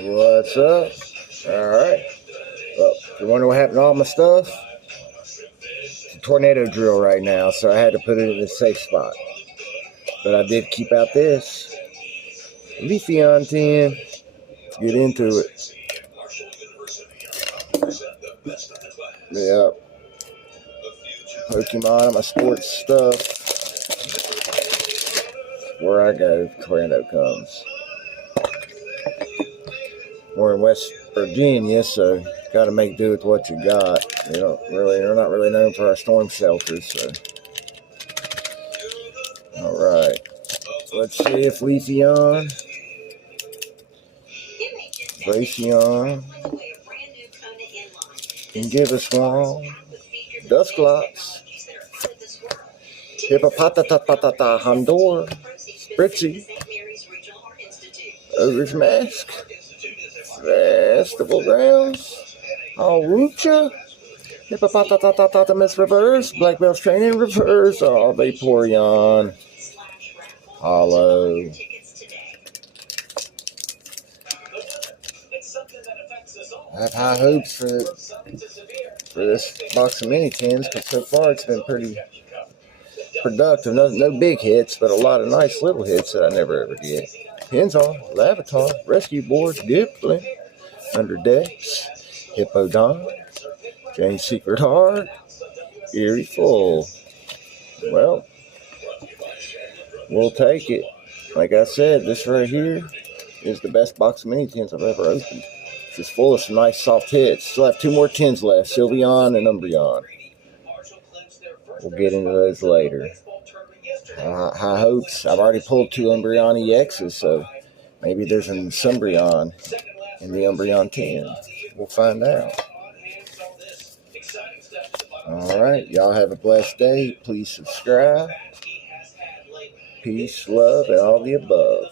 What's up? Alright. Well, you wonder what happened to all my stuff? It's a tornado drill right now, so I had to put it in a safe spot. But I did keep out this Leafeon 10. Let's get into it. Yep. Pokemon, my sports stuff. Where I go, tornado comes. We're in West Virginia, so gotta make do with what you got. We're not really known for our storm shelters, so. Alright. Let's see if Leafeon, Glaceon can give us one. Dusclops, Hippopotatata Hondur, Spritzy, Ogre's Mask, Festival Grounds, Alrucha, Hippopotatata Miss Reverse, Black Belt's Training Reverse, Vaporeon, Hollow. I have high hopes for this box of mini tins, because so far it's been pretty productive. No big hits, but a lot of nice little hits that I never ever get. Penzol, Lavatar, Rescue Board, Dipling, Underdex, Hippodon, Jane's Secret Heart, Eerie Full. Well, we'll take it. Like I said, this right here is the best box of mini tins I've ever opened. It's just full of some nice soft hits. Still have 2 more tins left, Sylveon and Umbreon. We'll get into those later. High hopes. I've already pulled 2 Umbreon EXs, so maybe there's an Umbreon in the Umbreon 10. We'll find out. Alright, y'all have a blessed day. Please subscribe. Peace, love, and all the above.